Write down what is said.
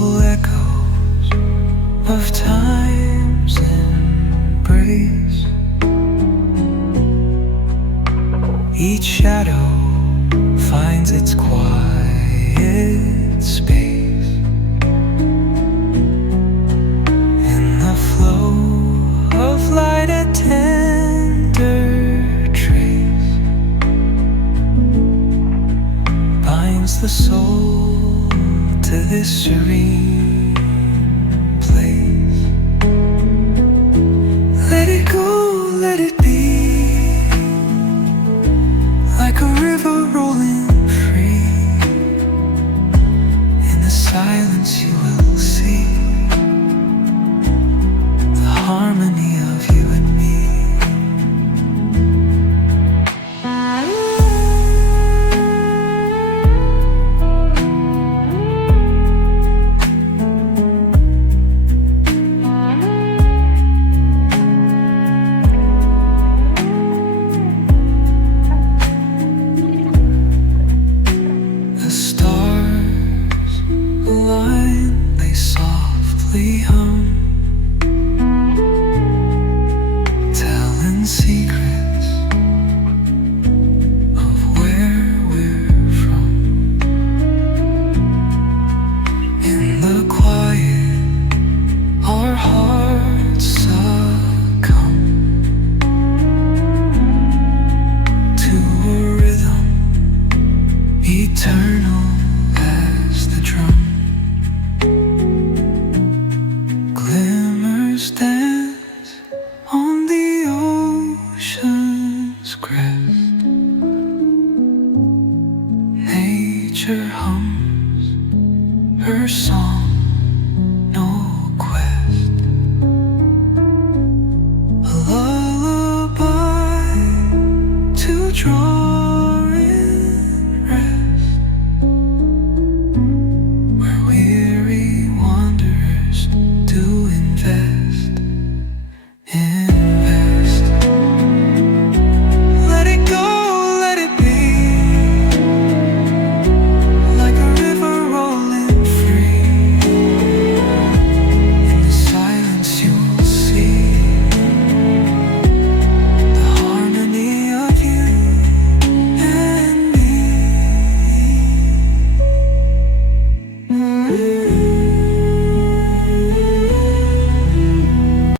Muffle echoes of time's embrace. Each shadow finds its quiet space in the flow of light, a tender trace binds the soul to this serene place. Let it go, let it be, like a river rolling free. In the silence you will see the harmony of you and me. The stars align, they softly